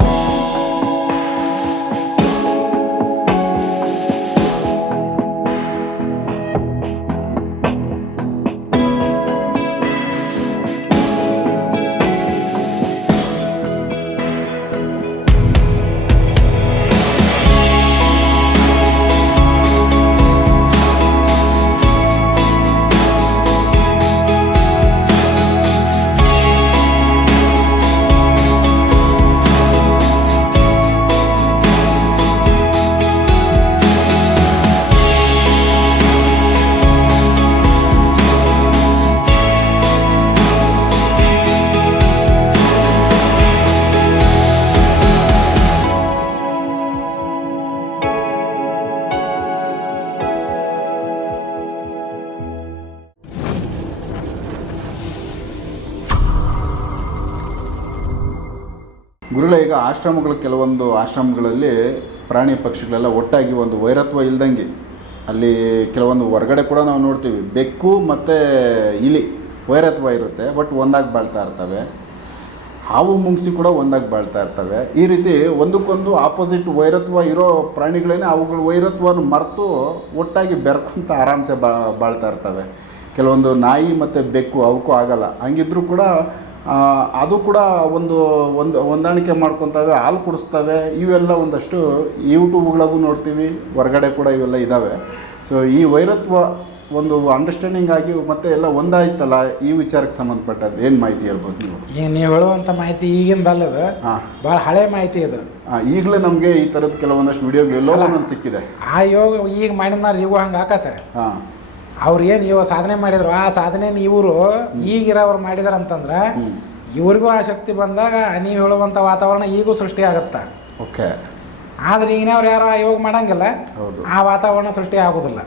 you ಗುರುಗಳ ಈಗ ಆಶ್ರಮಗಳು ಕೆಲವೊಂದು ಆಶ್ರಮಗಳಲ್ಲಿ ಪ್ರಾಣಿ ಪಕ್ಷಿಗಳೆಲ್ಲ ಒಟ್ಟಾಗಿ ಒಂದು ವೈರತ್ವ ಇಲ್ದಂಗೆ. ಅಲ್ಲಿ ಕೆಲವೊಂದು ಹೊರಗಡೆ ಕೂಡ ನಾವು ನೋಡ್ತೀವಿ. ಬೆಕ್ಕು ಮತ್ತು ಇಲಿ ವೈರತ್ವ ಇರುತ್ತೆ, ಬಟ್ ಒಂದಾಗಿ ಬಾಳ್ತಾ ಇರ್ತವೆ. ಹಾವು, ಮುಂಗಿಸಿ ಕೂಡ ಒಂದಾಗಿ ಬಾಳ್ತಾ ಇರ್ತವೆ. ಈ ರೀತಿ ಒಂದಕ್ಕೊಂದು ಆಪೋಸಿಟ್ ವೈರತ್ವ ಇರೋ ಪ್ರಾಣಿಗಳೇನೆ ಅವುಗಳ ವೈರತ್ವವನ್ನು ಮರೆತು ಒಟ್ಟಾಗಿ ಬೆರ್ಕೊಂತ ಆರಾಮ್ಸೆ ಬಾ, ಬಾಳ್ತಾ ಇರ್ತವೆ. ಕೆಲವೊಂದು ನಾಯಿ ಮತ್ತು ಬೆಕ್ಕು ಅವಕ್ಕೂ ಆಗಲ್ಲ. ಹಂಗಿದ್ರೂ ಕೂಡ ಅದು ಕೂಡ ಒಂದು ಒಂದು ಹೊಂದಾಣಿಕೆ ಮಾಡ್ಕೊತವೆ ಹಾಲು ಕುಡಿಸ್ತವೆ. ಇವೆಲ್ಲ ಒಂದಷ್ಟು ಯೂಟ್ಯೂಬ್ಗಳಿಗೂ ನೋಡ್ತೀವಿ. ಹೊರಗಡೆ ಕೂಡ ಇವೆಲ್ಲ ಇದ್ದಾವೆ ಸೊ ಈ ವೈರತ್ವ ಒಂದು ಅಂಡರ್ಸ್ಟ್ಯಾಂಡಿಂಗ್ ಆಗಿ ಮತ್ತೆ ಎಲ್ಲ ಒಂದಾಯ್ತಲ್ಲ ಈ ವಿಚಾರಕ್ಕೆ ಸಂಬಂಧಪಟ್ಟದ್ದು. ಏನು ಮಾಹಿತಿ ಹೇಳ್ಬೋದು ನೀವು? ಈಗ ನೀವು ಹೇಳುವಂಥ ಮಾಹಿತಿ ಈಗಿಂದಲ್ಲ ಇದು ಹಾಂ. ಭಾಳ ಹಳೆ ಮಾಹಿತಿ ಇದು ಈಗಲೇ ನಮಗೆ ಈ ಥರದ್ದು ಕೆಲವೊಂದಷ್ಟು ವಿಡಿಯೋಗಳು ಎಲ್ಲೋ. ಒಂದೊಂದು ಸಿಕ್ಕಿದೆ. ಆ ಯೋಗ ಈಗ ಮಾಡಿದ್ನಾರ ಇವು ಹಂಗೆ ಹಾಕತ್ತೆ ಹಾಂ. ಅವ್ರು ಏನು ಇವ ಸಾಧನೆ ಮಾಡಿದ್ರು? ಆ ಸಾಧನೆ ಇವರು ಈಗಿರೋರು ಮಾಡಿದಾರೆ ಅಂತಂದ್ರೆ ಇವ್ರಿಗೂ ಆ ಶಕ್ತಿ ಬಂದಾಗ ನೀವು ಹೇಳುವಂಥ ವಾತಾವರಣ ಈಗೂ ಸೃಷ್ಟಿ ಆಗುತ್ತೆ. ಓಕೆ. ಆದ್ರೆ ಈಗಿನವ್ರು ಯಾರು ಆ ಯೋಗ ಮಾಡಂಗಿಲ್ಲ. ಆ ವಾತಾವರಣ ಸೃಷ್ಟಿ ಆಗೋದಿಲ್ಲ.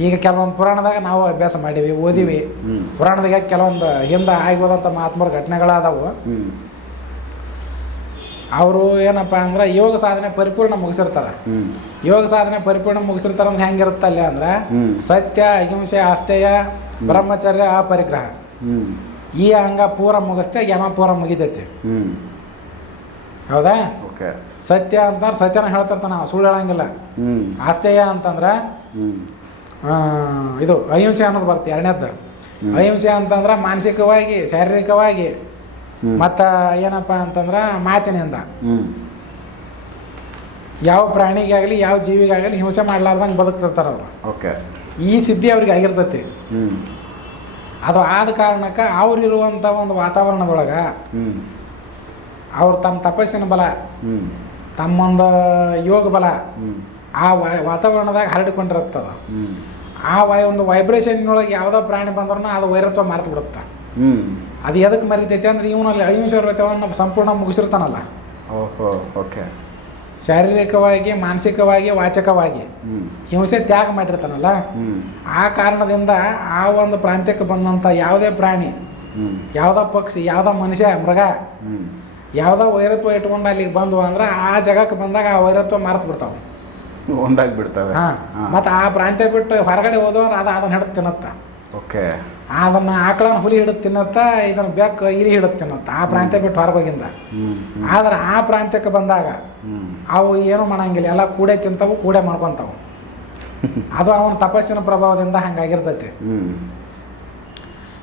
ಈಗ ಕೆಲವೊಂದು ಪುರಾಣದಾಗ ನಾವು ಅಭ್ಯಾಸ ಮಾಡೀವಿ ಓದಿವಿ. ಪುರಾಣದಾಗ ಕೆಲವೊಂದು ಹಿಂದೆ ಆಗ್ಬೋದಂಥ ಮಹಾತ್ಮರ ಘಟನೆಗಳಾದವು. ಅವರು ಏನಪ್ಪ ಅಂದ್ರೆ ಯೋಗ ಸಾಧನೆ ಪರಿಪೂರ್ಣ ಮುಗಿಸಿರ್ತಾರೆ. ಯೋಗ ಸಾಧನೆ ಪರಿಪೂರ್ಣ ಮುಗಿಸಿರ್ತಾರ ಅಂದ್ರೆ ಹೆಂಗಿರುತ್ತಲ್ಲ ಅಲ್ಲಿ ಅಂದ್ರೆ ಸತ್ಯ ಅಹಿಂಸೆ ಆಸ್ತೇಯ ಬ್ರಹ್ಮಚರ್ಯ ಆ ಪರಿಗ್ರಹ ಈ ಅಂಗ ಪೂರ ಮುಗಿಸ್ತೇ ಯಮ ಪೂರ ಮುಗಿತೈತಿ ಹೌದಾ? ಓಕೆ. ಸತ್ಯ ಅಂತಾರೆ ಸತ್ಯನ ಹೇಳ್ತಿರ್ತಾನ ಸುಳ್ಳು ಹೇಳಂಗಿಲ್ಲ. ಆಸ್ತೇಯ ಅಂತಂದ್ರೆ ಇದು ಅಹಿಂಸೆ ಅನ್ನೋದು ಬರುತ್ತೆ ಎರಡನೇದ್ದು. ಅಹಿಂಸೆ ಅಂತಂದ್ರೆ ಮಾನಸಿಕವಾಗಿ ಶಾರೀರಿಕವಾಗಿ ಮತ್ತ ಏನಪ್ಪ ಅಂತಂದ್ರೆ ಮಾತಿನಿಂದ. ಯಾವ ಪ್ರಾಣಿಗಾಗಲಿ ಯಾವ ಜೀವಿಗಾಗಲಿ ಹಿಂಸೆ ಮಾಡ್ಲಾರ್ದಂಗೆ ಬದುಕ್ತಿರ್ತಾರೆ ಅವರು. ಓಕೆ. ಈ ಸಿದ್ಧಿ ಅವ್ರಿಗೆ ಆಗಿರ್ತೈತಿ. ಹ್ಞೂ ಅದು ಆದ ಕಾರಣಕ್ಕೆ ಅವ್ರಿರುವಂಥ ಒಂದು ವಾತಾವರಣದೊಳಗೆ ಹ್ಞೂ ಅವ್ರು ತಮ್ಮ ತಪಸ್ಸಿನ ಬಲ ಹ್ಞೂ ತಮ್ಮೊಂದು ಯೋಗ ಬಲ ಆ ವಾತಾವರಣದಾಗ ಹರಡಿಕೊಂಡಿರುತ್ತದ. ಆ ವೈ ಒಂದು ವೈಬ್ರೇಷನ್ನೊಳಗೆ ಯಾವುದೋ ಪ್ರಾಣಿ ಬಂದ್ರೂ ಅದು ವೈರತ್ವ ಮಾರ್ತು ಬಿಡುತ್ತೆ. ಹ್ಞೂ ಅದು ಎದಕ್ಕೆ ಮರಿತೈತೆ ಅಂದ್ರೆ ಇವನಲ್ಲಿ ಅಹಿಂಸೆ ಸಂಪೂರ್ಣ ಮುಗಿಸಿರ್ತಾನಲ್ಲ. ಓಹೋ ಓಕೆ. ಶಾರೀರಿಕವಾಗಿ ಮಾನಸಿಕವಾಗಿ ವಾಚಕವಾಗಿ ಹಿಂಸೆ ತ್ಯಾಗ ಮಾಡಿರ್ತಾನಲ್ಲ? ಆ ಕಾರಣದಿಂದ ಆ ಒಂದು ಪ್ರಾಂತ್ಯಕ್ಕೆ ಬಂದಂಥ ಯಾವುದೇ ಪ್ರಾಣಿ ಯಾವುದೋ ಪಕ್ಷಿ ಯಾವುದೋ ಮನುಷ್ಯ ಮೃಗ ಯಾವುದೋ ವೈರತ್ವ ಇಟ್ಕೊಂಡು ಅಲ್ಲಿಗೆ ಬಂದು ಅಂದ್ರೆ ಆ ಜಾಗಕ್ಕೆ ಬಂದಾಗ ಆ ವೈರತ್ವ ಮಾರ್ತು ಬಿಡ್ತಾವೆ. ಒಂದಾಗಿ ಬಿಡ್ತವೆ ಹಾಂ. ಮತ್ತು ಆ ಪ್ರಾಂತ್ಯ ಬಿಟ್ಟು ಹೊರಗಡೆ ಹೋದವ್ರು ಅದು ಅದನ್ನ ಹಿಡಿದು ತಿನ್ನತ್ತ. ಓಕೆ. ಅದನ್ನು ಆಕಳನ್ನ ಹುಲಿ ಹಿಡಿದು ತಿನ್ನತ್ತ ಇದನ್ನು ಬೆಕ್ಕು ಇಲಿ ಹಿಡಿದು ತಿನ್ನತ್ತ ಆ ಪ್ರಾಂತ್ಯ ಬಿಟ್ಟು ಹೊರಗೋಗಿಂದ ಆದ್ರೆ ಆ ಪ್ರಾಂತ್ಯಕ್ಕೆ ಬಂದಾಗ ಅವು ಏನು ಮಾಡಂಗಿಲ್ಲ ಎಲ್ಲ ಕೂಡೆ ತಿಂತಾವು ಕೂಡೆ ಮಾಡ್ಕೊತಾವು ಅದು ಅವನ ತಪಸ್ಸಿನ ಪ್ರಭಾವದಿಂದ ಹಂಗಾಗಿರ್ತೈತಿ.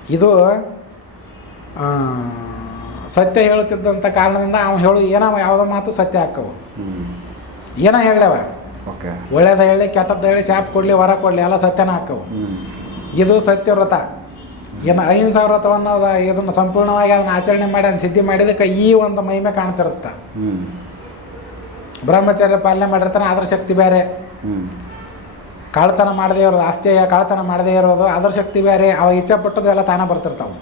ಇದು ಸತ್ಯ ಹೇಳುತ್ತಿದ್ದಂಥ ಕಾರಣದಿಂದ ಅವನು ಹೇಳು ಏನೋ ಯಾವುದೋ ಮಾತು ಸತ್ಯ ಹಾಕವು. ಏನೋ ಹೇಳವ ಓಕೆ. ಒಳ್ಳೇದ ಹೇಳಿ ಕೆಟ್ಟದ್ದು ಹೇಳಿ ಶಾಪ್ ಕೊಡಲಿ ಹೊರ ಕೊಡಲಿ ಎಲ್ಲ ಸತ್ಯನ ಹಾಕವು. ಇದು ಸತ್ಯ ವ್ರತ ಏನು ಅಹಿಂಸಾ ವ್ರತವನ್ನು ಅದ ಇದನ್ನು ಸಂಪೂರ್ಣವಾಗಿ ಅದನ್ನು ಆಚರಣೆ ಮಾಡಿ ಅದನ್ನು ಸಿದ್ಧಿ ಮಾಡಿದಕ್ಕೆ ಈ ಒಂದು ಮಹಿಮೆ ಕಾಣ್ತಿರುತ್ತೆ. ಬ್ರಹ್ಮಚಾರ್ಯ ಪಾಲನೆ ಮಾಡಿರ್ತಾನೆ ಆದ್ರ ಶಕ್ತಿ ಬೇರೆ. ಕಳ್ತನ ಮಾಡದೇ ಇರೋದು ಆಸ್ತಿಯ ಕಾಳತನ ಮಾಡದೇ ಇರೋದು ಅದರ ಶಕ್ತಿ ಬೇರೆ ಅವ ಇಚ್ಛೆ ಪಟ್ಟದ್ದು ಎಲ್ಲ ತಾನೇ ಬರ್ತಿರ್ತಾವೆ.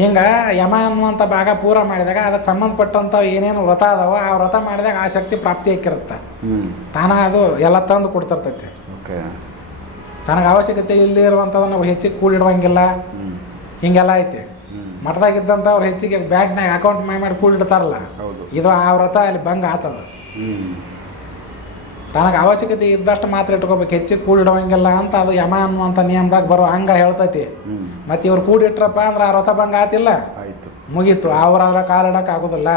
ಹಿಂಗೆ ಯಮ ಅನ್ನುವಂಥ ಭಾಗ ಪೂರ ಮಾಡಿದಾಗ ಅದಕ್ಕೆ ಸಂಬಂಧಪಟ್ಟಂಥ ಏನೇನು ವ್ರತ ಅದಾವೋ ಆ ವ್ರತ ಮಾಡಿದಾಗ ಆ ಶಕ್ತಿ ಪ್ರಾಪ್ತಿ ಹಾಕಿರುತ್ತೆ. ತಾನ ಅದು ಎಲ್ಲ ತಂದು ಕೊಡ್ತಿರ್ತೈತಿ. ಓಕೆ. ತನಗೆ ಅವಶ್ಯಕತೆ ಇಲ್ಲದೆ ಇರುವಂಥದ್ದನ್ನು ನಾವು ಹೆಚ್ಚಿಗೆ ಕೂಡಿಡುವಂಗಿಲ್ಲ ಹೀಗೆಲ್ಲ ಐತಿ. ಮಠದಾಗಿದ್ದಂಥ ಅವ್ರು ಹೆಚ್ಚಿಗೆ ಬ್ಯಾಂಕ್ನಾಗ ಅಕೌಂಟ್ ಮಾಡಿ ಮಾಡಿ ಕೂಡಿಡ್ತಾರಲ್ಲ ಇದು ಆ ವ್ರತ ಅಲ್ಲಿ ಭಂಗ ಆತದ. ತನಗೆ ಅವಶ್ಯಕತೆ ಇದ್ದಷ್ಟು ಮಾತ್ರ ಇಟ್ಕೋಬೇಕು. ಹೆಚ್ಚಿಗೆ ಕೂಡಿಡುವಂಗಿಲ್ಲ ಅಂತ ಅದು ಯಮ ಅನ್ನುವಂಥ ನಿಯಮದಾಗ ಬರೋ ಹಂಗ ಹೇಳ್ತೈತಿ. ಮತ್ತೆ ಇವ್ರು ಕೂಡಿಟ್ರಪ್ಪ ಅಂದ್ರೆ ಆ ವ್ರತ ಭಂಗ ಆತಿಲ್ಲ. ಆಯಿತು. ಮುಗೀತು. ಆ ಕಾಲಿಡಕ್ಕೆ ಆಗೋದಿಲ್ಲ.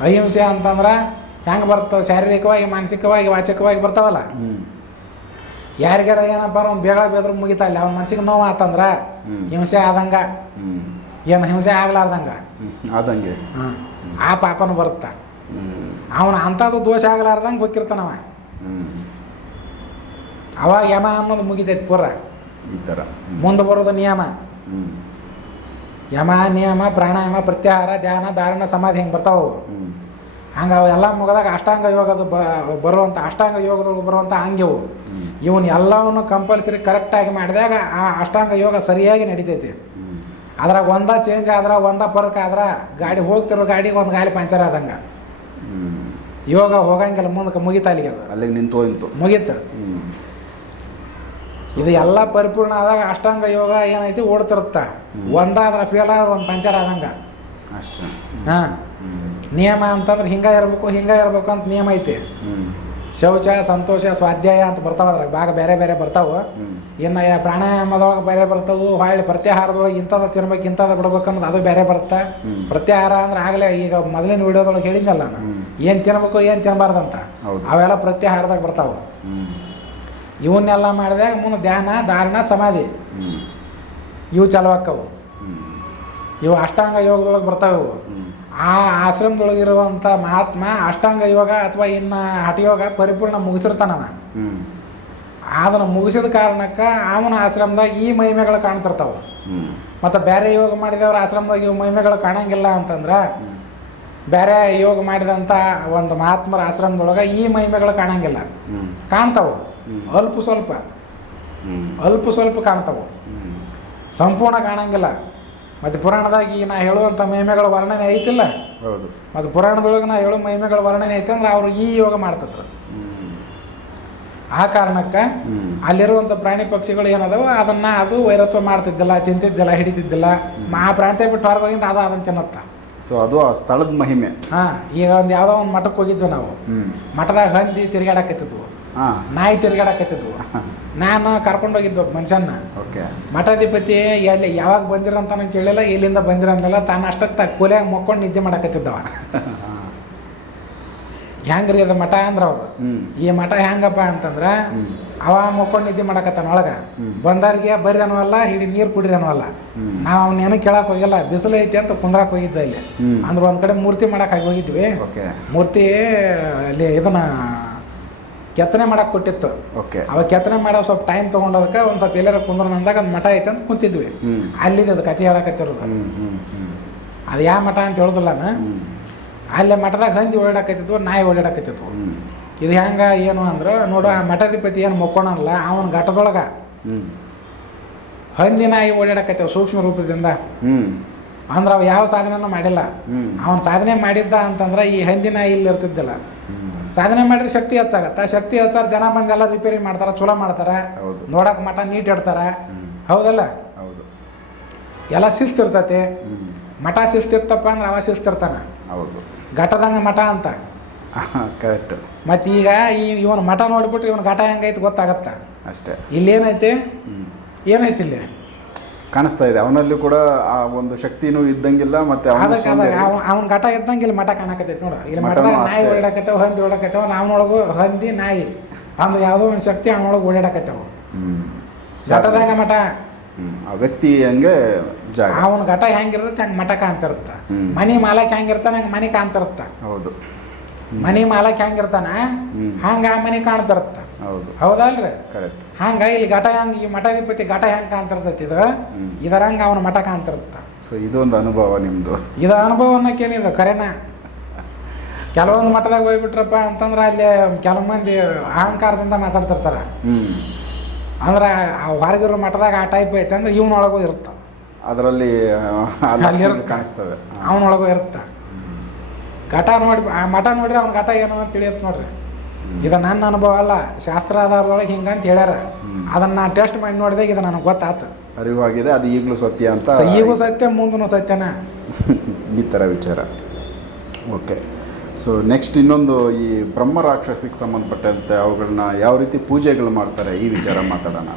ಅಹಿಂಸೆ ಅಂತಂದ್ರೆ ಹೆಂಗೆ ಬರ್ತವೆ ಶಾರೀರಿಕವಾಗಿ ಮಾನಸಿಕವಾಗಿ ವಾಚಕವಾಗಿ ಬರ್ತಾವಲ್ಲ. ಯಾರಿಗಾರ ಏನಪ್ಪ ಅವ್ನು ಬೇಗ ಬೇದ್ರ ಮುಗಿತಾ ಇಲ್ಲ ಅವ್ನ ಮನ್ಸಿಗೆ ನೋವು ಆತಂದ್ರೆ ಹಿಂಸೆ ಆದಂಗ. ಏನು ಹಿಂಸೆ ಆಗ್ಲಾರ್ದಂಗ? ಆದಂಗೆ. ಹಾಂ ಆ ಪಾಪನು ಬರುತ್ತಾ. ಅವನ ಅಂಥದ್ದು ದೋಷ ಆಗ್ಲಾರ್ದಂಗೆ ಗೊತ್ತಿರ್ತಾನವ ಅವಾಗ ಯಮ ಅನ್ನೋದು ಮುಗಿತೈತಿ ಪೂರ. ಈ ಥರ ಮುಂದೆ ಬರೋದು ನಿಯಮ. ಯಮ ನಿಯಮ ಪ್ರಾಣಾಯಾಮ ಪ್ರತ್ಯಾಹಾರ ಧ್ಯಾನ ಧಾರಣ ಸಮಾಧಿ ಹಿಂಗೆ ಬರ್ತಾವೆ ಹಂಗೆ ಅವೆಲ್ಲ ಮುಗಿದಾಗ ಅಷ್ಟಾಂಗ ಯೋಗದ ಬ ಬರುವಂಥ ಅಷ್ಟಾಂಗ ಯೋಗದೊಳಗೆ ಬರುವಂಥ ಹಂಗೆವು ಇವನ್ ಎಲ್ಲವನ್ನು ಕಂಪಲ್ಸರಿ ಕರೆಕ್ಟಾಗಿ ಮಾಡಿದಾಗ ಆ ಅಷ್ಟಾಂಗ ಯೋಗ ಸರಿಯಾಗಿ ನಡಿತೈತಿ. ಅದ್ರಾಗ ಒಂದ ಚೇಂಜ್ ಆದ್ರೆ ಒಂದ ಪರ್ಕ್ ಆದ್ರೆ ಗಾಡಿ ಹೋಗ್ತಿರೋ ಗಾಡಿಗೆ ಒಂದು ಗಾಲಿ ಪಂಚರ್ ಆದಂಗೆ. ಯೋಗ ಹೋಗಂಗಿಲ್ಲ ಮುಂದಕ್ಕೆ ಮುಗಿತ ಅಲ್ಲಿಗೆ ಅಲ್ಲಿಗೆ ನಿಂತು ಹೋಯ್ತು. ಮುಗೀತು. ಇದು ಎಲ್ಲ ಪರಿಪೂರ್ಣ ಆದಾಗ ಅಷ್ಟಾಂಗ ಯೋಗ ಏನೈತಿ ಓಡ್ತಿರುತ್ತ. ಒಂದಾದ್ರೆ ಫೇಲ್ ಆದ್ರೆ ಒಂದು ಪಂಚರ್ ಆದಂಗೆ. ಅಷ್ಟೇ. ಹಾಂ. ನಿಯಮ ಅಂತಂದ್ರೆ ಹಿಂಗೆ ಇರಬೇಕು ಹಿಂಗೆ ಇರಬೇಕು ಅಂತ ನಿಯಮ ಐತಿ. ಶೌಚ ಸಂತೋಷ ಸ್ವಾಧ್ಯಾಯ ಅಂತ ಬರ್ತಾವ ಅದ್ರಾಗ. ಭಾಗ ಬೇರೆ ಬೇರೆ ಬರ್ತಾವ. ಇನ್ನು ಪ್ರಾಣಾಯಾಮದೊಳಗೆ ಬೇರೆ ಬರ್ತಾವು ಹೊಳ್ಳಿ ಪ್ರತ್ಯಾಹಾರದೊಳಗೆ ಇಂಥದ್ದು ತಿನ್ಬೇಕು ಇಂಥದ್ದು ಬಿಡ್ಬೇಕು ಅನ್ನೋದು ಅದು ಬೇರೆ ಬರುತ್ತೆ. ಪ್ರತ್ಯಾಹಾರ ಅಂದ್ರೆ ಆಗಲೇ ಈಗ ಮೊದಲಿನ ವಿಡಿಯೋದೊಳಗೆ ಹೇಳಿದ್ನಲ್ಲ ನಾನು. ಏನು ತಿನ್ಬೇಕು ಏನು ತಿನ್ನಬಾರ್ದಂತ. ಅವೆಲ್ಲ ಪ್ರತ್ಯಾಹಾರದಾಗ ಬರ್ತಾವೆ. ಇವನ್ನೆಲ್ಲ ಮಾಡಿದಾಗ ಮುಂದೆ ಧ್ಯಾನ ಧಾರಣ ಸಮಾಧಿ. ಇವು ಚಲವಾಕವು ಇವು ಅಷ್ಟಾಂಗ ಯೋಗದೊಳಗೆ ಬರ್ತಾವೆ ಇವು. ಆ ಆಶ್ರಮದೊಳಗಿರುವಂಥ ಮಹಾತ್ಮ ಅಷ್ಟಾಂಗ ಯೋಗ ಅಥವಾ ಇನ್ನು ಹಠಯೋಗ ಪರಿಪೂರ್ಣ ಮುಗಿಸಿರ್ತಾನವ. ಅದನ್ನು ಮುಗಿಸಿದ ಕಾರಣಕ್ಕೆ ಅವನ ಆಶ್ರಮದಾಗ ಈ ಮಹಿಮೆಗಳು ಕಾಣ್ತಿರ್ತಾವೆ. ಮತ್ತು ಬೇರೆ ಯೋಗ ಮಾಡಿದವ್ರ ಆಶ್ರಮದಾಗ ಇವು ಮಹಿಮೆಗಳು ಕಾಣಂಗಿಲ್ಲ ಅಂತಂದ್ರೆ ಬೇರೆ ಯೋಗ ಮಾಡಿದಂಥ ಒಂದು ಮಹಾತ್ಮರ ಆಶ್ರಮದೊಳಗೆ ಈ ಮಹಿಮೆಗಳು ಕಾಣಂಗಿಲ್ಲ. ಕಾಣ್ತಾವ. ಅಲ್ಪ ಸ್ವಲ್ಪ. ಅಲ್ಪ ಸ್ವಲ್ಪ ಕಾಣ್ತಾವೆ. ಸಂಪೂರ್ಣ ಕಾಣಂಗಿಲ್ಲ. ಮತ್ತು ಪುರಾಣದಾಗ ಈ ನಾ ಹೇಳುವಂಥ ಮಹಿಮೆಗಳ ವರ್ಣನೆ ಐತಿಲ್ಲ? ಹೌದು. ಮತ್ತು ಪುರಾಣದೊಳಗೆ ನಾ ಹೇಳೋ ಮಹಿಮೆಗಳ ವರ್ಣನೆ ಐತೆ ಅಂದ್ರೆ ಅವರು ಈ ಯೋಗ ಮಾಡ್ತಿದ್ರು ಆ ಕಾರಣಕ್ಕೆ ಅಲ್ಲಿರುವಂಥ ಪ್ರಾಣಿ ಪಕ್ಷಿಗಳು ಏನದಾವ? ಅದನ್ನು ಅದು ವೈರತ್ವ ಮಾಡ್ತಿದ್ದಿಲ್ಲ ತಿಂತಿದ್ದಿಲ್ಲ ಹಿಡಿತಿದ್ದಿಲ್ಲ. ಆ ಪ್ರಾಂತ್ಯ ಬಿಟ್ಟು ಹೊರಗೆ ಹೋಗಿಂದ ಅದು ಅದನ್ನು ತಿನ್ನತ್ತ. ಸೊ ಅದು ಆ ಸ್ಥಳದ ಮಹಿಮೆ. ಹಾಂ ಈಗ ಒಂದು ಯಾವುದೋ ಒಂದು ಮಠಕ್ಕೆ ಹೋಗಿದ್ವಿ ನಾವು. ಮಠದಾಗ ಹಂದಿ ತಿರುಗಾಡಕತ್ತಿದ್ವು ನಾಯಿ ತಿರುಗಾಡಕತ್ತಿದ್ವು. ನಾನು ಕರ್ಕೊಂಡು ಹೋಗಿದ್ದೆ ಒಬ್ಬ ಮನುಷ್ಯನ ಓಕೆ. ಮಠಾಧಿಪತಿ ಎಲ್ಲಿ ಯಾವಾಗ ಬಂದಿರ ಅಂತ ನಂಗೆ ಕೇಳಿಲ್ಲ ಎಲ್ಲಿಂದ ಬಂದಿರ ಅನ್ನಲ್ಲ ತಾನು ಅಷ್ಟಕ್ಕೆ ತ ಕೂಲಿಯಾಗ ಮಕ್ಕೊಂಡು ನಿದ್ದೆ ಮಾಡಕತ್ತಿದ್ದವ ಹೆಂಗ್ರಿ ಅದು ಮಠ ಅಂದ್ರೆ ಅವ್ರು. ಈ ಮಠ ಹೆಂಗಪ್ಪ ಅಂತಂದ್ರೆ. ಅವ ಮಕ್ಕೊಂಡು ನಿದ್ದೆ ಮಾಡಕತ್ತಾನ ಒಳಗೆ. ಬಂದವ್ರಿಗೆ ಬರ್ರಿ ಅನ್ನೋಲ್ಲ ಹಿಡಿ ನೀರು ಕುಡಿರಿ ಅನ್ನೋಲ್ಲ. ನಾವು ಅವ್ನ ಏನು ಕೇಳಕ್ಕೆ ಹೋಗಿಲ್ಲ ಬಿಸಿಲು ಐತಿ ಅಂತ ಕುಂದ್ರಕ್ಕೆ ಹೋಗಿದ್ವಿ ಅಲ್ಲಿ. ಹ್ಮ್. ಅಂದ್ರೆ ಒಂದು ಕಡೆ ಮೂರ್ತಿ ಮಾಡೋಕ್ಕಾಗಿ ಹೋಗಿದ್ವಿ. ಓಕೆ. ಮೂರ್ತಿ ಅಲ್ಲಿ ಇದನ್ನ ಕೆತ್ತನೆ ಮಾಡಕ್ಕೆ ಕೊಟ್ಟಿತ್ತು. ಓಕೆ ಅವಾಗ ಕೆತ್ತನೆ ಮಾಡೋ ಸ್ವಲ್ಪ ಟೈಮ್ ತೊಗೊಂಡೋದಕ್ಕೆ ಒಂದು ಸ್ವಲ್ಪ ಎಲ್ಲಾರ ಕುಂದ್ರ ಅಂದಾಗ ಒಂದು ಮಠ ಐತೆ ಅಂತ ಕುಂತಿದ್ವಿ. ಅಲ್ಲಿದೆ ಅದು ಕತೆ ಹೇಳಕತ್ತಿರೋದು. ಅದು ಯಾವ ಮಠ ಅಂತ ಹೇಳೋದಿಲ್ಲ ಅಲ್ಲೇ ಮಠದಾಗ ಹಂದಿ ಓಡಾಡಕತ್ತಿದ್ವು ನಾಯಿ ಓಡಾಡಕತ್ತಿದ್ವು. ಹ್ಞೂ ಇದು ಹೆಂಗೆ ಏನು ಅಂದ್ರೆ ನೋಡು ಆ ಮಠಾಧಿಪತಿ ಏನು ಮುಕ್ಕೋಣಲ್ಲ ಅವನ ಘಟದೊಳಗೆ ಹಂದಿ ನಾಯಿ ಓಡಾಡಕತ್ತೇವೆ ಸೂಕ್ಷ್ಮ ರೂಪದಿಂದ. ಅಂದ್ರೆ ಅವು ಯಾವ ಸಾಧನೆನೂ ಮಾಡಿಲ್ಲ. ಅವನು ಸಾಧನೆ ಮಾಡಿದ್ದ ಅಂತಂದ್ರೆ ಈ ಹಂದಿ ನಾಯಿ ಇಲ್ಲಿ ಇರ್ತಿದ್ದಿಲ್ಲ. ಸಾಧನೆ ಮಾಡ್ರಿ ಶಕ್ತಿ ಹೆಚ್ಚಾಗತ್ತೆ ಶಕ್ತಿ ಹೆಚ್ಚಾರ ಜನ ಬಂದೆಲ್ಲ ರಿಪೇರಿ ಮಾಡ್ತಾರೆ ಚಲೋ ಮಾಡ್ತಾರೆ. ಹೌದು. ನೋಡಕ್ಕೆ ಮಠ ನೀಟ್ ಇಡ್ತಾರೆ. ಹೌದಲ್ಲ? ಹೌದು. ಎಲ್ಲ ಶಿಸ್ತಿರ್ತೈತಿ. ಇರ್ತತಿ ಮಠ ಶಿಸ್ತಿತ್ತಪ್ಪ ಅಂದ್ರೆ ಅವ ಶಿಸ್ತಿರ್ತಾನೆ. ಹೌದು. ಘಟದಂಗ ಮಠ ಅಂತ. ಕರೆಕ್ಟ್ ಮತ್ತು ಈಗ ಈ ಇವನ್ ಮಠ ನೋಡ್ಬಿಟ್ಟು ಇವನ್ ಘಟ ಹೆಂಗೈತಿ ಗೊತ್ತಾಗತ್ತ? ಅಷ್ಟೇ. ಇಲ್ಲೇನೈತಿ? ಏನೈತಿ ಇಲ್ಲಿ? ಕಾಣಿಸ್ತಾ ಇದೆ. ಅವನಲ್ಲಿ ಕೂಡ ಆ ಒಂದು ಶಕ್ತಿನೂ ಇದ್ದಂಗಿಲ್ಲ ಮತ್ತೆ ಅವನ ಅದಕ್ಕೆ ಅವ ಅವ್ನ ಘಟ ಇದ್ದಂಗೆ ಇಲ್ಲಿ ಮಠ ಕಾಣಕತ್ತೈತಿ ನೋಡ. ಇಲ್ಲಿ ಮಠದ ಮಠದಾಗ ನಾಯಿ ಓಡಾಡಕತ್ತವ ಓಡಾಕತ್ತೇವ ಹಂದಿ ಓಡಾಡಕತ್ತವ ಅವನೊಳಗು ಹಂದಿ ನಾಯಿ. ಅಂದ್ರೆ ಯಾವುದೋ ಒಂದು ಶಕ್ತಿ ಅವನೊಳಗೆ ಓಡಾಡಕತ್ತವ. ಹ್ಮ್. ಘಟದಾಗ ಮಠ. ಆ ವ್ಯಕ್ತಿ ಹಂಗೆ ಜಾಗ. ಅವನ ಘಟ ಹೆಂಗಿರುತ್ತೆ ಹಂಗೆ ಮಠ ಕಾಣ್ತಿರುತ್ತ. ಮನೆ ಮನಿ ಮಾಲಕ್ ಹೆಂಗಿರ್ತಾನೆ ಹಂಗೆ ಮನೆ ಕಾಣ್ತಿರುತ್ತ. ಹೌದು. ಮನಿ ಮಾಲಕ್ ಹೆಂಗಿರ್ತಾನ. ಹಂಗ ಆ ಮನೆ ಕಾಣ್ತಿರತ್ತ. ಹೌದು. ಹೌದಲ್ರಿ ಕರೆಕ್ಟ್ ಹಂಗ ಇಲ್ಲಿ ಘಟ ಹಂಗ ಈ ಮಠಾಧಿಪತಿ ಘಟ ಹೆಂಗೆ ಕಾಣ್ತಿರ್ತೈತಿ ಇದು. ಇದರಂಗ ಅವನ ಮಠ ಕಾಣ್ತಿರತ್ತ. ಸೊ ಇದೊಂದು ಅನುಭವ ನಿಮ್ಮದು ಇದು ಅನುಭವ ಅನ್ನೋಕ್ಕೇನಿದು ಕರೆನ? ಕೆಲವೊಂದು ಮಠದಾಗ ಹೋಗ್ಬಿಟ್ರಪ್ಪ ಅಂತಂದ್ರೆ ಅಲ್ಲಿ ಕೆಲವು ಮಂದಿ ಅಹಂಕಾರದಿಂದ ಮಾತಾಡ್ತಿರ್ತಾರೆ. ಅಂದ್ರ ಹೊರಗಿರೋ ಮಠದಾಗ ಆ ಟೈಪ್ ಐತೆ ಅಂದ್ರೆ ಇವನೊಳಗೂ ಇರುತ್ತೆ ಅದರಲ್ಲಿ ಕಾಣಿಸ್ತದೆ ಕಾಣಿಸ್ತವೆ. ಅವನೊಳಗೂ ಇರುತ್ತೆ ಘಟ ನೋಡಿ ಆ ಮಠ ನೋಡ್ರಿ ಅವ್ನ ಘಟ ಏನೋ ಅಂತ ತಿಳಿಯತ್ ನೋಡ್ರಿ. ಇದು ನನ್ನ ಅನುಭವ ಅಲ್ಲ ಶಾಸ್ತ್ರ ಆಧಾರದೊಳಗೆ ಹಿಂಗಂತ ಹೇಳ್ಯಾರ. ಅದನ್ನು ನಾನು ಟೆಸ್ಟ್ ಮಾಡಿ ನೋಡಿದಾಗ ಇದು ನನಗೆ ಗೊತ್ತಾತು. ಅರಿವಾಗಿದೆ ಅದು ಈಗಲೂ ಸತ್ಯ ಅಂತ ಈಗೂ ಸತ್ಯ ಮುಂದೂ ಸತ್ಯನ. ಈ ಥರ ವಿಚಾರ. ಓಕೆ. ಸೊ ನೆಕ್ಸ್ಟ್ ಇನ್ನೊಂದು ಈ ಬ್ರಹ್ಮ ರಾಕ್ಷಸಿಗೆ ಸಂಬಂಧಪಟ್ಟಂತೆ ಅವುಗಳನ್ನ ಯಾವ ರೀತಿ ಪೂಜೆಗಳು ಮಾಡ್ತಾರೆ ಈ ವಿಚಾರ ಮಾತಾಡೋಣ.